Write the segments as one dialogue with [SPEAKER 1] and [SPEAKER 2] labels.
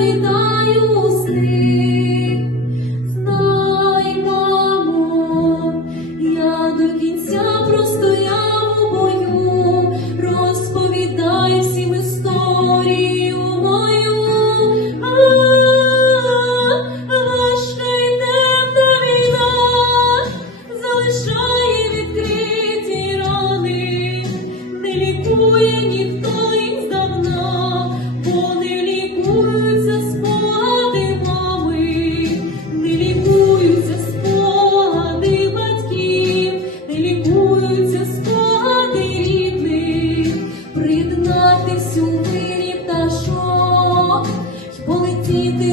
[SPEAKER 1] літаю сни, знаймо, я до кінця простояв у бою, розповідай всім історію мою, а важка війна залишає відкриті рани, не лікує ніхто їх давно. see the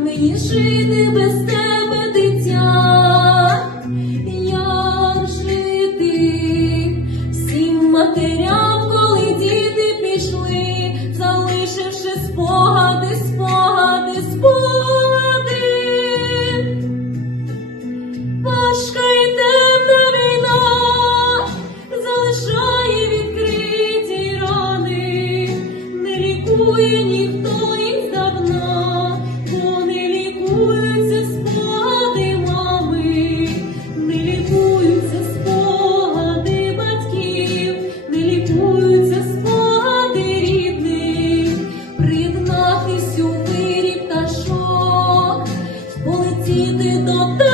[SPEAKER 1] мені жити без тебе, дитя, як жити всім матерям, коли діти пішли, залишивши спогади, спогади, спогади. Важка і темна війна залишає відкриті рани, не лікує ніхто. діти до тебе.